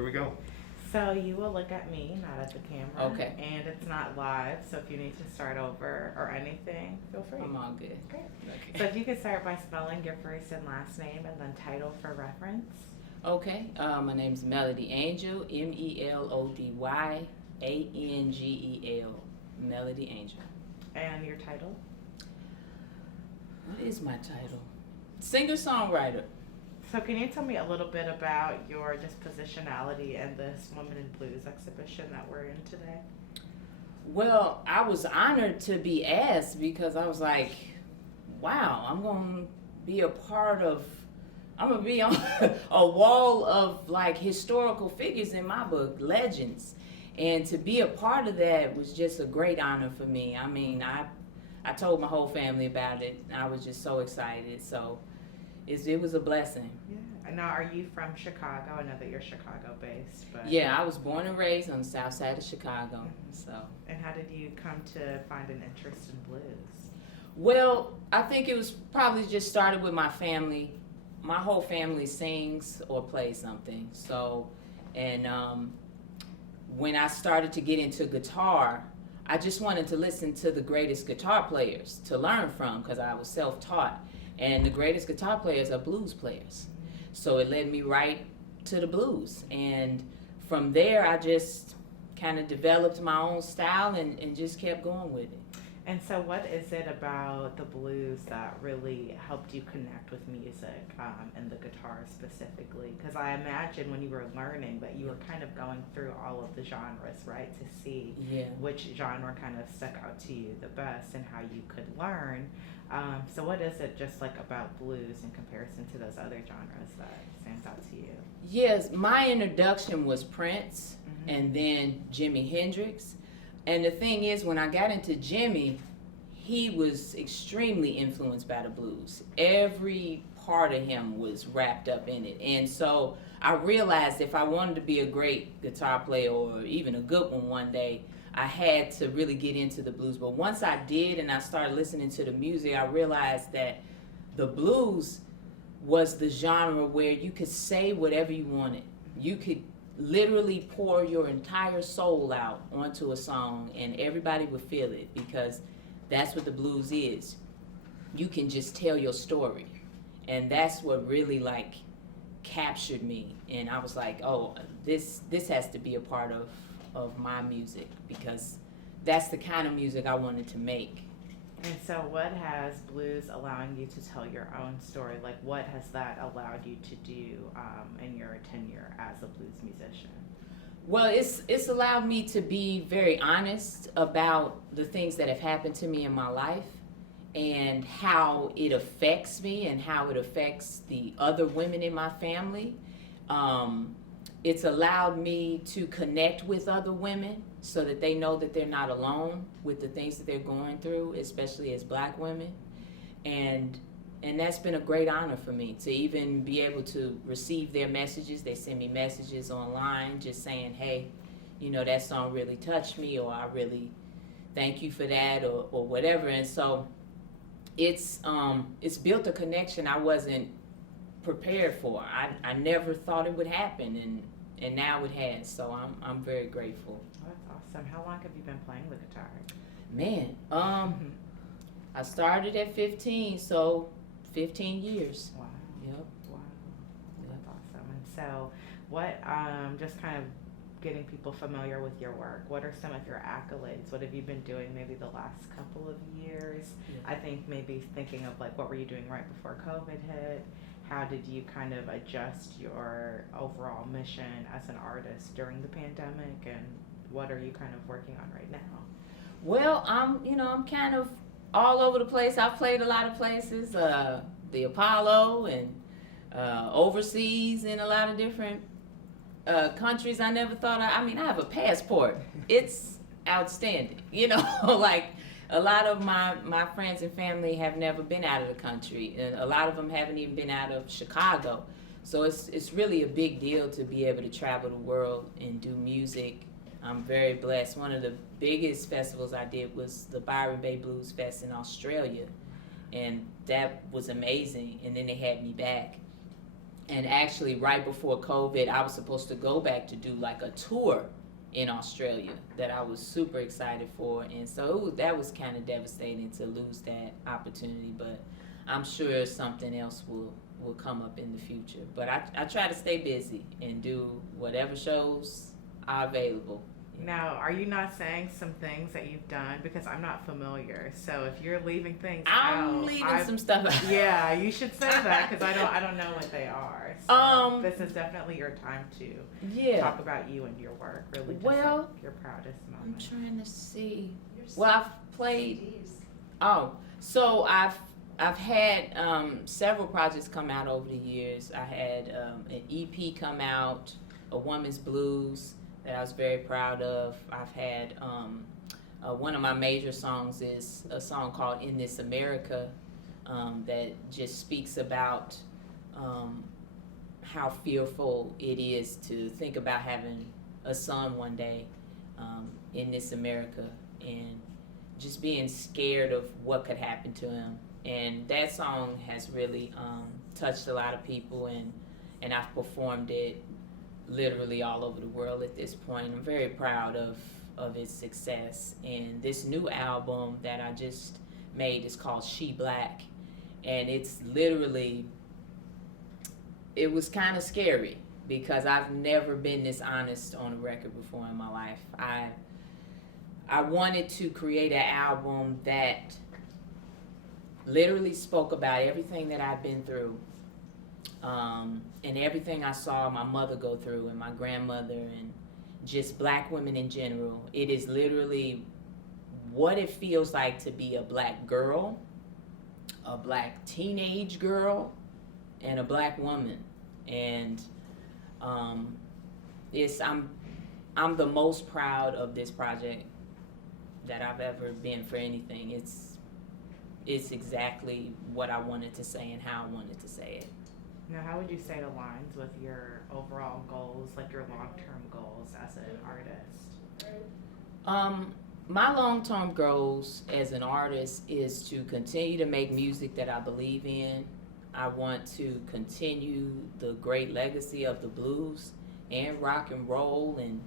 here we go. So you will look at me, not at the camera. Okay. And it's not live, so if you need to start over or anything, feel free. I'm all good. Great. Okay. So if you could start by spelling your first and last name and then title for reference. Okay. My name's Melody Angel. MELODYANGEL. Melody Angel. And your title. What is my title? Singer-songwriter. So can you tell me a little bit about your dispositionality in this Women in Blues exhibition that we're in today? Well, I was honored to be asked because I was like, wow, I'm going to be I'm going to be on a wall of like historical figures in my book, legends. And to be a part of that was just a great honor for me. I mean, I told my whole family about it. I was just so excited. So it was a blessing. Yeah. Now, are you from Chicago? I know that you're Chicago based, but Yeah, I was born and raised on the south side of Chicago. So. And how did you come to find an interest in blues? Well, I think it was probably just started with my family. My whole family sings or plays something. So, and when I started to get into guitar, I just wanted to listen to the greatest guitar players to learn from because I was self-taught. And the greatest guitar players are blues players. So it led me right to the blues. And from there, I just kind of developed my own style and just kept going with it. And so what is it about the blues that really helped you connect with music and the guitar specifically? Because I imagine when you were learning that you were kind of going through all of the genres, right, to see which genre kind of stuck out to you the best and how you could learn. So what is it just like about blues in comparison to those other genres that stands out to you? Yes, my introduction was Prince and then Jimi Hendrix. And the thing is, when I got into Jimmy, he was extremely influenced by the blues. Every part of him was wrapped up in it. And so I realized if I wanted to be a great guitar player or even a good one day, I had to really get into the blues. But once I did and I started listening to the music, I realized that the blues was the genre where you could say whatever you wanted. You could literally pour your entire soul out onto a song and everybody would feel it because that's what the blues is. You can just tell your story. And that's what really like captured me. And I was like, oh, this has to be a part of my music because that's the kind of music I wanted to make. And so what has blues allowing you to tell your own story? Like what has that allowed you to do in your tenure as a blues musician? Well, it's allowed me to be very honest about the things that have happened to me in my life and how it affects me and how it affects the other women in my family. It's allowed me to connect with other women so that they know that they're not alone with the things that they're going through, especially as Black women. And that's been a great honor for me to even be able to receive their messages. They send me messages online just saying, hey, you know, that song really touched me, or I really thank you for that, or whatever. And so it's built a connection I wasn't prepared for. I never thought it would happen, and now it has. So I'm very grateful. That's awesome. How long have you been playing the guitar? Man, I started at 15, so 15 years. Wow. Yep. Wow. That's awesome. And so what, just kind of getting people familiar with your work, what are some of your accolades? What have you been doing maybe the last couple of years? Yeah. I think maybe thinking of like what were you doing right before COVID hit? How did you kind of adjust your overall mission as an artist during the pandemic, and what are you kind of working on right now? Well, I'm kind of all over the place. I've played a lot of places, the Apollo and overseas in a lot of different countries I never thought I mean, I have a passport. It's outstanding, like a lot of my friends and family have never been out of the country, and a lot of them haven't even been out of Chicago. So it's really a big deal to be able to travel the world and do music. I'm very blessed. One of the biggest festivals I did was the Byron Bay Blues Fest in Australia, and that was amazing. And then they had me back. And actually, right before COVID, I was supposed to go back to do like a tour in Australia that I was super excited for. And so that was kind of devastating to lose that opportunity. But I'm sure something else will come up in the future. But I try to stay busy and do whatever shows are available. Now, are you not saying some things that you've done? Because I'm not familiar. So if you're leaving things I'm leaving some stuff out. Yeah, you should say that because I don't know what they are. So this is definitely your time to talk about you and your work. Really, just like your proudest moment. I'm trying to see. Well, I've played. Oh, so I've had several projects come out over the years. I had an EP come out, a woman's blues, that I was very proud of. I've had one of my major songs is a song called In This America that just speaks about how fearful it is to think about having a son one day in this America and just being scared of what could happen to him. And that song has really touched a lot of people, and I've performed it literally all over the world at this point. I'm very proud of its success. And this new album that I just made is called She Black, and it's literally, it was kind of scary because I've never been this honest on a record before in my life. I wanted to create an album that literally spoke about everything that I've been through, and everything I saw my mother go through and my grandmother and just black women in general. It is literally what it feels like to be a black girl, a black teenage girl, and a black woman. And I'm the most proud of this project that I've ever been for anything. It's exactly what I wanted to say and how I wanted to say it. Now, how would you say it aligns with your overall goals, like your long-term goals as an artist? My long-term goals as an artist is to continue to make music that I believe in. I want to continue the great legacy of the blues and rock and roll and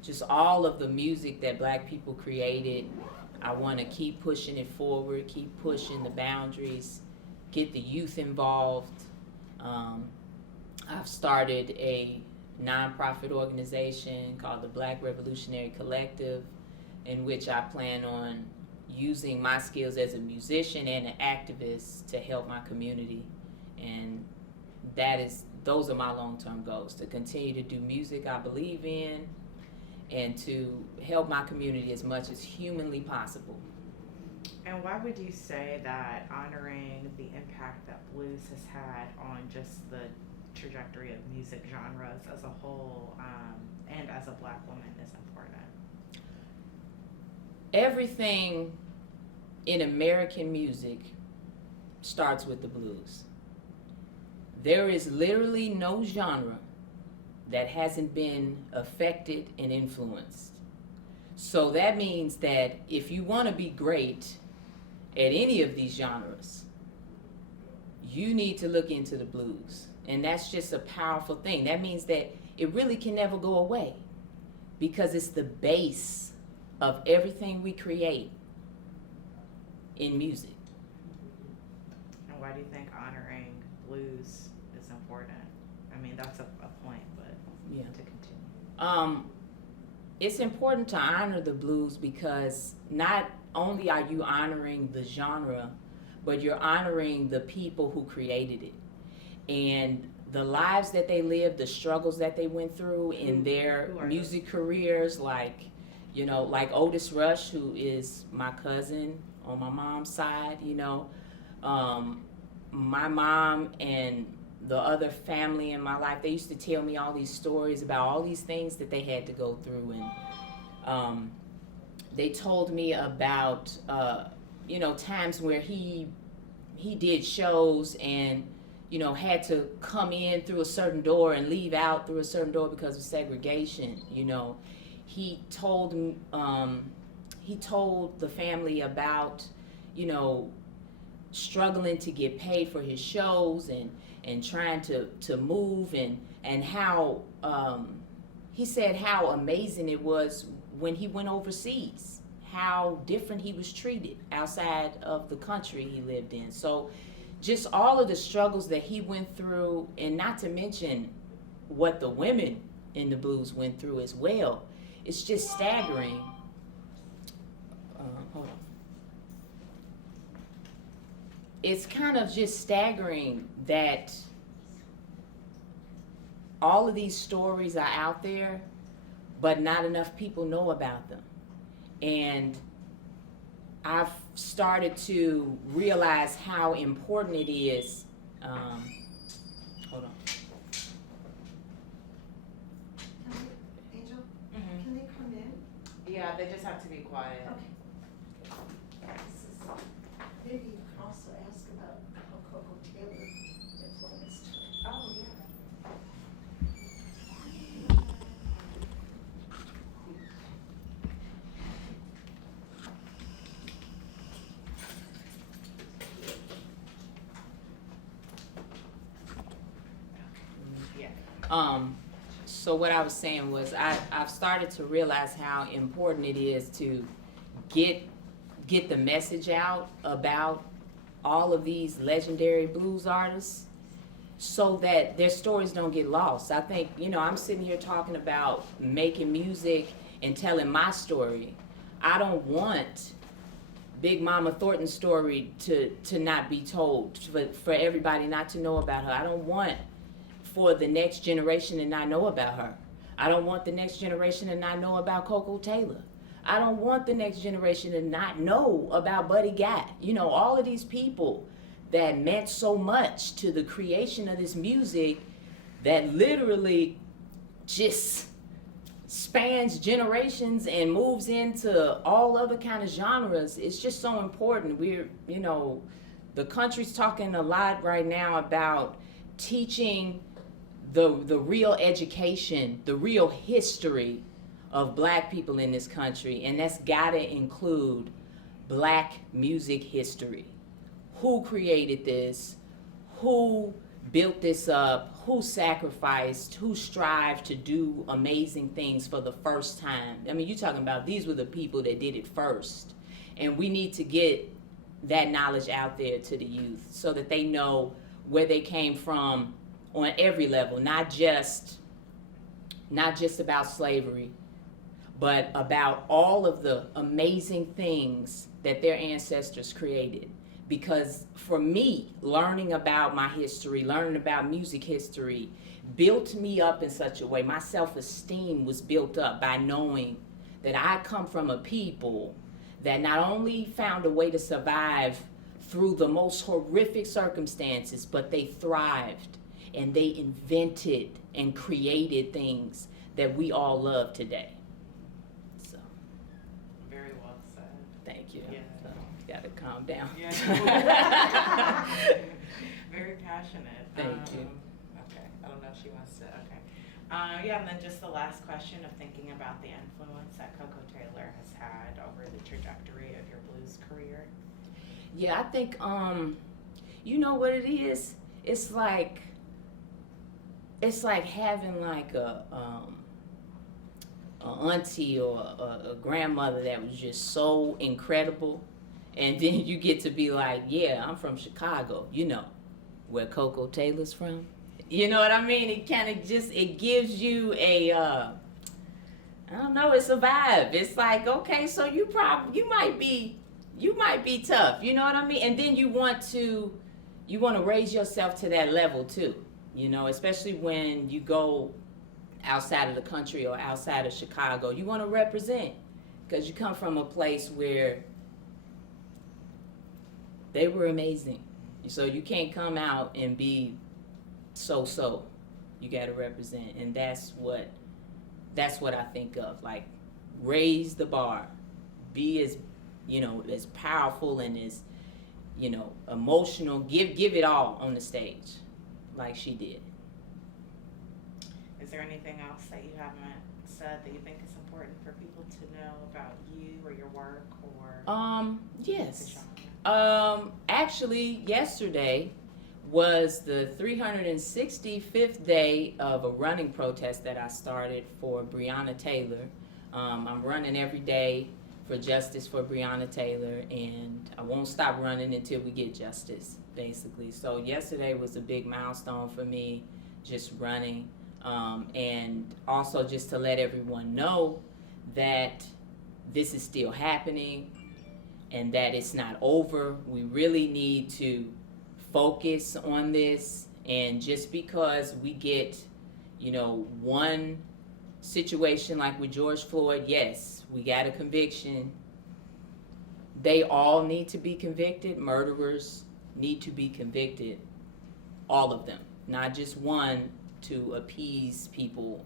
just all of the music that black people created. I want to keep pushing it forward, keep pushing the boundaries, get the youth involved. I've started a nonprofit organization called the Black Revolutionary Collective, in which I plan on using my skills as a musician and an activist to help my community. And those are my long-term goals, to continue to do music I believe in and to help my community as much as humanly possible. And why would you say that honoring the impact that blues has had on just the trajectory of music genres as a whole, and as a black woman, is important? Everything in American music starts with the blues. There is literally no genre that hasn't been affected and influenced. So that means that if you want to be great at any of these genres, you need to look into the blues. And that's just a powerful thing. That means that it really can never go away because it's the base of everything we create in music. And why do you think honoring blues is important? I mean, that's a point, but yeah, to continue. It's important to honor the blues because not only are you honoring the genre, but you're honoring the people who created it and the lives that they lived, the struggles that they went through in their music careers, like Otis Rush, who is my cousin on my mom's side. My mom and the other family in my life, they used to tell me all these stories about all these things that they had to go through, and they told me about times where he did shows and had to come in through a certain door and leave out through a certain door because of segregation. He told the family about struggling to get paid for his shows and and trying to move, and how he said how amazing it was when he went overseas, how different he was treated outside of the country he lived in. So just all of the struggles that he went through, and not to mention what the women in the blues went through as well. It's just staggering. Hold on. It's kind of just staggering that all of these stories are out there, but not enough people know about them. And I've started to realize how important it is. Hold on. Angel, Mhm. can they come in? Yeah, they just have to be quiet. Okay. Maybe you can also ask about how Coco Taylor influenced her. Oh, yeah. So what I was saying was I've started to realize how important it is to get the message out about all of these legendary blues artists so that their stories don't get lost. I think, I'm sitting here talking about making music and telling my story. I don't want Big Mama Thornton's story to not be told, for everybody not to know about her. I don't want for the next generation to not know about her. I don't want the next generation to not know about Coco Taylor. I don't want the next generation to not know about Buddy Guy. All of these people that meant so much to the creation of this music that literally just spans generations and moves into all other kind of genres. It's just so important. The country's talking a lot right now about teaching the real education, the real history of black people in this country, and that's gotta include black music history. Who created this? Who built this up? Who sacrificed? Who strived to do amazing things for the first time? I mean, you're talking about these were the people that did it first. And we need to get that knowledge out there to the youth so that they know where they came from on every level, not just about slavery, but about all of the amazing things that their ancestors created. Because for me, learning about my history, learning about music history, built me up in such a way. My self-esteem was built up by knowing that I come from a people that not only found a way to survive through the most horrific circumstances, but they thrived and they invented and created things that we all love today. So, Very well said. thank you. Yeah. So, gotta calm down. Yeah. Very passionate. Thank you. Okay. I don't know if she wants to. Okay. Yeah, and then just the last question of thinking about the influence that Coco Taylor has had over the trajectory of your blues career. Yeah, I think you know what it is? It's like having like a auntie or a grandmother that was just so incredible, and then you get to be like, yeah, I'm from Chicago, where Coco Taylor's from. You know what I mean? It kind of it gives you a I don't know, it's a vibe. It's like, okay, so you might be tough, you know what I mean? And then you want to raise yourself to that level too, especially when you go outside of the country or outside of Chicago. You want to represent because you come from a place where they were amazing. So you can't come out and be so. You got to represent, and that's what I think of. Like, raise the bar, be as as powerful and as emotional. Give it all on the stage, like she did. Is there anything else that you haven't said that you think is important for people to know about you or your work or? Yes. Actually, yesterday was the 365th day of a running protest that I started for Breonna Taylor. I'm running every day for justice for Breonna Taylor, and I won't stop running until we get justice, basically. So yesterday was a big milestone for me, just running, and also just to let everyone know that this is still happening and that it's not over. We really need to focus on this, and just because we get, one situation like with George Floyd, yes, we got a conviction. They all need to be convicted. Murderers need to be convicted, all of them, not just one to appease people.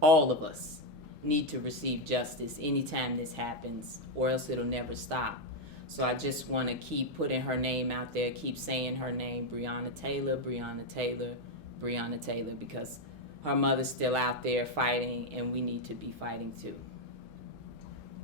All of us need to receive justice anytime this happens, or else it'll never stop. So I just want to keep putting her name out there, keep saying her name, Breonna Taylor, Breonna Taylor, Breonna Taylor, because her mother's still out there fighting, and we need to be fighting too.